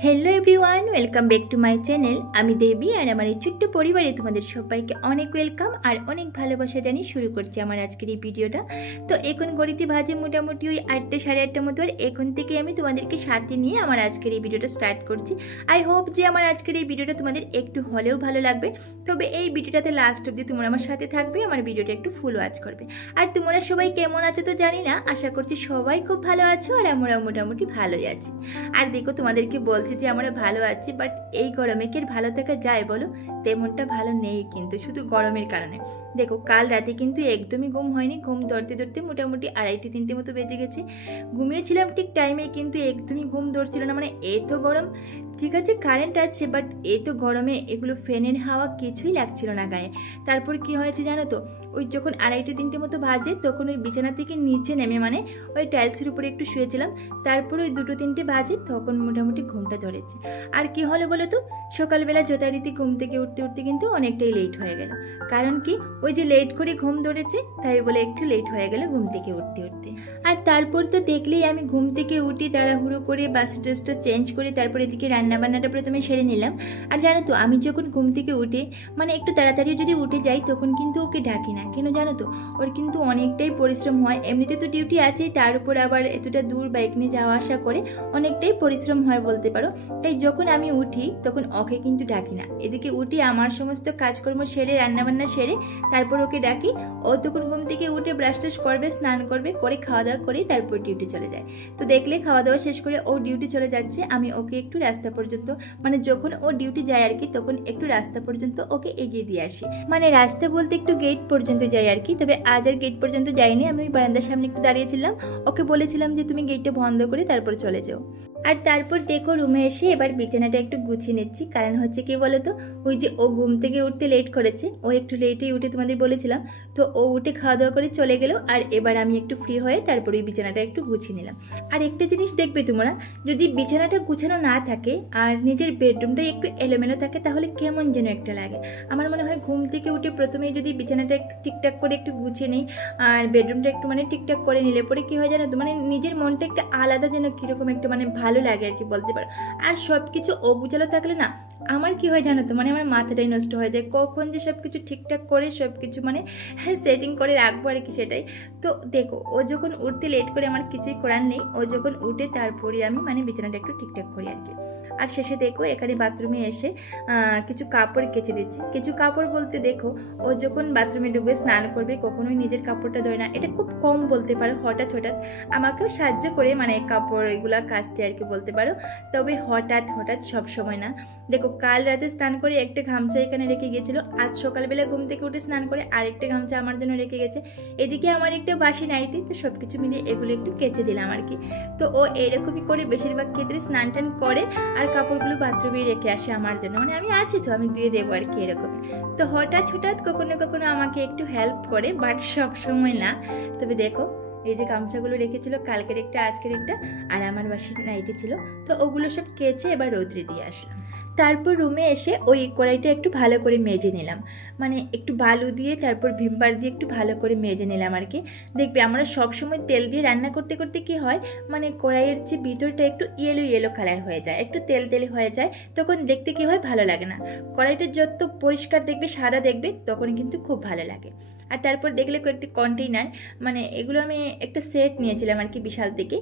Hello everyone welcome back to my channel आमी देवी और हमारे छोट्ट परिवारे तुम्हारे सबाइके अनेक वेलकम और अनेक भालोबासा जानिए शुरू करছি আমার আজকের এই ভিডিওটা। তো এখন ঘড়িতে বাজে মোটামুটি ওই 8টা সাড়ে 8টার মতো আর এখন থেকে আমি তোমাদেরকে সাথে নিয়ে আমার আজকের এই ভিডিওটা স্টার্ট করছি। আই হোপ যে আমার আজকের এই ভিডিওটা তোমাদের একটু হলেও ভালো লাগবে। তবে এই ভিডিওটাতে লাস্ট অবধি তোমরা আমার সাথে থাকবে, আমার ভিডিওটা একটু ফুল ওয়াচ করবে। আর তোমরা সবাই কেমন আছো তো জানি না, আশা করছি সবাই খুব ভালো আছো আর আমরা মোটামুটি ভালোই আছি। আর দেখো তোমাদেরকে বলছি যে আমরা ভালো আছি, বাট এই গরমে কি ভালো থাকা যায় বলো? তেমনটা ভালো নেই কিন্তু, শুধু গরমের কারণে। দেখো কাল রাতে কিন্তু একদমই ঘুম হয়নি, ঘুম ধরতে ধরতে মোটামুটি 2:30-3টে মতো বেজে গেছে। ঘুমিয়েছিলাম ঠিক টাইমে কিন্তু একদমই ঘুম ধরছিল না, মানে এত গরম। ঠিক আছে কারেন্ট আছে, বাট এত গরমে এগুলো ফ্যানের হাওয়া কিছুই লাগছিল না গায়ে। তারপর কি হয়েছে জানো তো, ওই যখন 2:30-3টে মতো বাজে তখন ওই বিছানা থেকে নিচে নেমে মানে ওই টাইলসের উপরে একটু শুয়েছিলাম। তারপর ওই 2-3টে বাজে তখন মোটামুটি ঘুমটা ধরেছে। আর কি হলো বলো তো, সকালবেলা যথারীতি ঘুম থেকে উঠতে উঠতে কিন্তু অনেকটাই লেট হয়ে গেল। কারণ কি, ওই যে লেট করে ঘুম ধরেছে তাই বলে একটু লেট হয়ে গেল ঘুম থেকে উঠতে উঠতে। আর তারপর তো দেখলেই আমি ঘুম থেকে উঠি তাড়াহুড়ো করে বাস ড্রেসটা চেঞ্জ করে তারপর এদিকে রান্নাবান্নাটা প্রথমে সেরে নিলাম। আর জানো তো আমি যখন ঘুম থেকে উঠে মানে একটু তাড়াতাড়ি যদি উঠে যাই তখন কিন্তু ওকে ডাকি না, কেন জানো তো, ওর কিন্তু অনেকটাই পরিশ্রম হয়। এমনিতে তো ডিউটি আছেই, তার উপর আবার এতটা দূর বাইক নিয়ে যাওয়া আসা করে অনেকটাই পরিশ্রম হয় বলতে পারো। তাই যখন আমি উঠি তখন ওকে কিন্তু ডাকি না, এদিকে উঠি আমার সমস্ত কাজকর্ম সেরে রান্নাবান্না সেরে তারপর ওকে ডাকি। ও তখন ঘুম থেকে উঠে ব্রাশ টাশ করবে, স্নান করবে, করে খাওয়া দাওয়া করে তারপর ডিউটি চলে যায়। তো দেখলে খাওয়া দাওয়া শেষ করে ও ডিউটি চলে যাচ্ছে, আমি ওকে একটু রাস্তা পর্যন্ত মানে যখন ও ডিউটি যায় আর কি তখন একটু রাস্তা পর্যন্ত ওকে এগিয়ে দিয়ে আসি। মানে রাস্তা বলতে একটু গেট পর্যন্ত যাই আর কি। তবে আজ আর গেট পর্যন্ত যাইনি, আমি ওই বারান্দার সামনে একটু দাঁড়িয়েছিলাম। ওকে বলেছিলাম যে তুমি গেটটা বন্ধ করে তারপর চলে যাও। আর তারপর দেখো রুমে এসে এবার বিছানাটা একটু গুছিয়ে নিচ্ছি। কারণ হচ্ছে কি বলতো, ওই যে ও ঘুম থেকে উঠতে লেট করেছে, ও একটু লেটেই উঠে তোমাদের বলেছিলাম। তো ও উঠে খাওয়া দাওয়া করে চলে গেল, আর এবার আমি একটু ফ্রি হয়ে তারপর ওই বিছানাটা একটু গুছিয়ে নিলাম। আর একটা জিনিস দেখবে তোমরা, যদি বিছানাটা গুছানো না থাকে আর নিজের বেডরুমটা একটু এলোমেলো থাকে তাহলে কেমন যেন একটা লাগে। আমার মনে হয় ঘুম থেকে উঠে প্রথমেই যদি বিছানাটা একটু ঠিকঠাক করে একটু গুছিয়ে নিই আর বেডরুমটা একটু মানে ঠিকঠাক করে নিলে পরে কি হয় জানো তো, মানে নিজের মনটা একটা আলাদা যেন কীরকম একটা মানে ভালো লাগে আর কি বলতে পারো। আর সব কিছু অগুছালো থাকলে না আমার কি হয় জানো তো, মানে আমার মাথাটাই নষ্ট হয়ে যায়, কখন যে সব কিছু ঠিকঠাক করে সব কিছু মানে সেটিং করে রাখবো আর কি সেটাই। তো দেখো ও যখন উঠতে লেট করে আমার কিছুই করার নেই, ও যখন উঠে তারপরে আমি মানে বিছানাটা একটু ঠিকঠাক করি আর কি। আর শেষে দেখো এখানে বাথরুমে এসে কিছু কাপড় কেচে দিচ্ছি। কিছু কাপড় বলতে দেখো ও যখন বাথরুমে ঢুকে স্নান করবে কখনোই নিজের কাপড়টা ধরে না, এটা খুব কম বলতে পারো, হঠাৎ হঠাৎ আমাকেও সাহায্য করে মানে কাপড় এগুলা কাচতে আর কি বলতে পারো। তবে হঠাৎ হঠাৎ সব সময় না। দেখো কাল রাতে স্নান করে একটা গামছা এখানে রেখে গেছিল, আজ সকালবেলা ঘুম থেকে উঠে স্নান করে আরেকটা গামছা আমার জন্য রেখে গেছে, এদিকে আমার একটা বাসি নাইটি। তো সব কিছু মিলিয়ে এগুলো একটু কেচে দিলাম আর কি। তো ও এরকমই করে বেশিরভাগ ক্ষেত্রে স্নান টান করে আর কাপড়গুলো বাথরুমেই রেখে আসে আমার জন্য, মানে আমি আছি তো আমি ধুয়ে দেবো আর কি এরকম। তো হঠাৎ হঠাৎ কখনো কখনো আমাকে একটু হেল্প করে, বাট সব সময় না। তবে দেখো এই যে গামছাগুলো রেখেছিল কালকের একটা আজকের একটা আর আমার বাসি নাইটি ছিল, তো ওগুলো সব কেচে এবার রোদ্রে দিয়ে আসলাম। তারপর রুমে এসে ওই কড়াইটা একটু ভালো করে মেজে নিলাম, মানে একটু বালু দিয়ে তারপর ভিমবার দিয়ে একটু ভালো করে মেজে নিলাম আর কি। দেখবে আমরা সবসময় তেল দিয়ে রান্না করতে করতে কি হয়, মানে কড়াইয়ের যে ভিতরটা একটু ইয়েলো ইয়েলো কালার হয়ে যায়, একটু তেল তেলে হয়ে যায়, তখন দেখতে কি হয় ভালো লাগে না। কড়াইটা যত পরিষ্কার দেখবে সাদা দেখবে তখন কিন্তু খুব ভালো লাগে। আর তারপর দেখলে কয়েকটি কন্টেইনার, মানে এগুলো আমি একটা সেট নিয়েছিলাম আর কি বিশাল থেকে,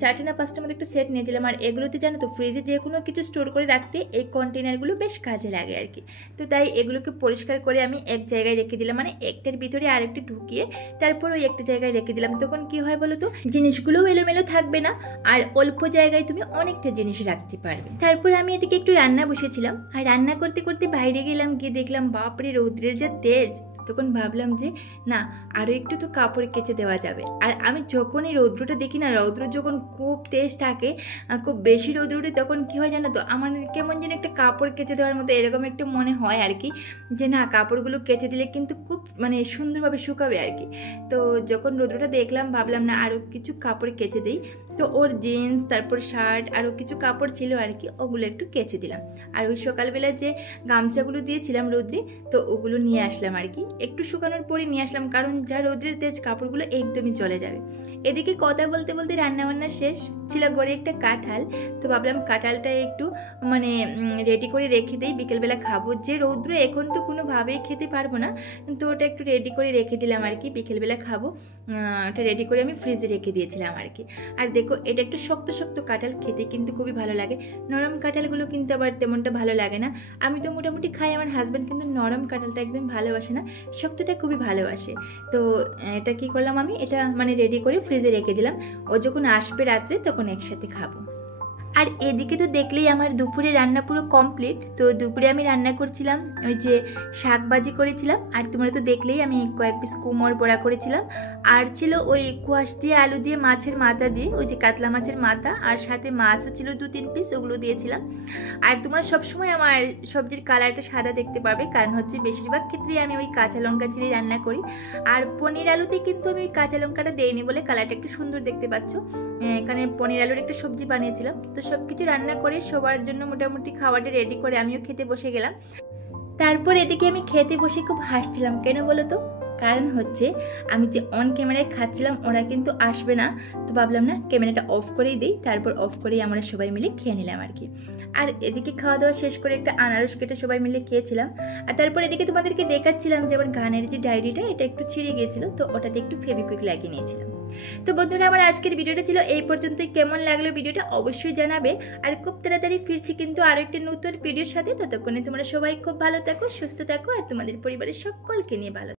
4টে না 5টার মতো একটা সেট নিয়েছিলাম। আর এগুলোতে জানো তো ফ্রিজে যে কোনো কিছু স্টোর করে রাখতে এই কন্টেইনারগুলো বেশ কাজে লাগে আর কি। তো তাই এগুলোকে পরিষ্কার করে আমি এক জায়গায় রেখে দিলাম, মানে একটার ভিতরে আরেকটা ঢুকিয়ে তারপর ওই একটা জায়গায় রেখে দিলাম। তখন কি হয় বলো তো, জিনিসগুলোও এলোমেলো থাকবে না আর অল্প জায়গায় তুমি অনেকটা জিনিস রাখতে পারবে। তারপর আমি এদিকে একটু রান্না বসেছিলাম, আর রান্না করতে করতে বাইরে গেলাম, গিয়ে দেখলাম বাপরে রৌদ্রের যে তেজ। তখন ভাবলাম যে না আরও একটু তো কাপড় কেচে দেওয়া যাবে। আর আমি যখনই রৌদ্রটা দেখি না, রৌদ্র যখন খুব তেজ থাকে, খুব বেশি রৌদ্র উঠে, তখন কী হয় জানো তো, আমার কেমন যেন একটা কাপড় কেচে দেওয়ার মতো এরকম একটা মনে হয় আর কি, যে না কাপড়গুলো কেচে দিলে কিন্তু খুব মানে সুন্দরভাবে শুকাবে আর কি। তো যখন রৌদ্রটা দেখলাম ভাবলাম না আরও কিছু কাপড় কেচে দিই। তো ওর জিন্স তারপর শার্ট আরও কিছু কাপড় ছিল আর কি, ওগুলো একটু কেচে দিলাম। আর ওই সকালবেলা যে গামছাগুলো দিয়েছিলাম রৌদ্রে, তো ওগুলো নিয়ে আসলাম আর কি, একটু শুকানোর পরে নিয়ে আসলাম, কারণ যা রৌদ্রের তেজ কাপড়গুলো একদমই চলে যাবে। এদিকে কথা বলতে বলতে রান্নাবান্না শেষ, ছিল ঘরে একটা কাঁঠাল, তো ভাবলাম কাঁঠালটা একটু মানে রেডি করে রেখে দিই, বিকেলবেলা খাবো। যে রৌদ্র এখন তো কোনোভাবেই খেতে পারবো না, তো ওটা একটু রেডি করে রেখে দিলাম আর কি, বিকেলবেলা খাবো। ওটা রেডি করে আমি ফ্রিজে রেখে দিয়েছিলাম আর কি। আর দেখো এটা একটু শক্ত শক্ত কাঁঠাল, খেতে কিন্তু খুবই ভালো লাগে। নরম কাঁঠালগুলো কিন্তু আবার তেমনটা ভালো লাগে না। আমি তো মোটামুটি খাই, আমার হাজব্যান্ড কিন্তু নরম কাঁঠালটা একদম ভালোবাসে না, শক্তটা খুবই ভালোবাসে। তো এটা কি করলাম, আমি এটা মানে রেডি করে ফ্রিজে রেখে দিলাম, ও যখন আসবে রাত্রে তখন একসাথে খাবো। আর এদিকে তো দেখলেই আমার দুপুরে রান্না পুরো কমপ্লিট। তো দুপুরে আমি রান্না করছিলাম ওই যে শাক ভাজি করেছিলাম, আর তোমরা তো দেখলেই আমি কয়েক পিস কুমড় বড়া করেছিলাম, আর ছিল ওই কোয়াশ দিয়ে আলু দিয়ে মাছের মাথা দিয়ে, ওই যে কাতলা মাছের মাথা, আর সাথে মাছও ছিল 2-3 পিস, ওগুলো দিয়েছিলাম। আর তোমরা সবসময় আমার সবজির কালারটা সাদা দেখতে পাবে, কারণ হচ্ছে বেশিরভাগ ক্ষেত্রেই আমি ওই কাঁচা লঙ্কা চিড়ে রান্না করি। আর পনির আলুতে কিন্তু আমি ওই কাঁচা লঙ্কাটা দেইনি বলে কালারটা একটু সুন্দর দেখতে পাচ্ছ। এখানে পনির আলুর একটা সবজি বানিয়েছিলাম। তো সব কিছু রান্না করে সবার জন্য মোটামুটি খাওয়াটা রেডি করে আমিও খেতে বসে গেলাম। তারপর এদিকে আমি খেতে বসে খুব হাসছিলাম, কেন বলো তো? কারণ হচ্ছে আমি যে অন ক্যামেরায় খাচ্ছিলাম ওরা কিন্তু আসবে না, তো ভাবলাম না ক্যামেরাটা অফ করেই দিই, তারপর অফ করেই আমরা সবাই মিলে খেয়ে নিলাম আর কি। আর এদিকে খাওয়া দাওয়া শেষ করে একটা আনারস কেটে সবাই মিলে খেয়েছিলাম। আর তারপর এদিকে তোমাদেরকে দেখাচ্ছিলাম যে আমার গানের যে ডায়েরিটা এটা একটু ছিঁড়ে গিয়েছিল, তো ওটাতে একটু ফেভিকুইক লাগিয়ে নিয়েছিলাম। তো বন্ধুরা, আমার আজকের ভিডিওটা ছিল এই পর্যন্তই। কেমন লাগলো ভিডিওটা অবশ্যই জানাবে। আর খুব তাড়াতাড়ি ফিরছি কিন্তু আরো একটা নতুন ভিডিওর সাথে। ততক্ষণে তোমরা সবাই খুব ভালো থাকো, সুস্থ থাকো, আর তোমাদের পরিবারের সকলকে নিয়ে ভালো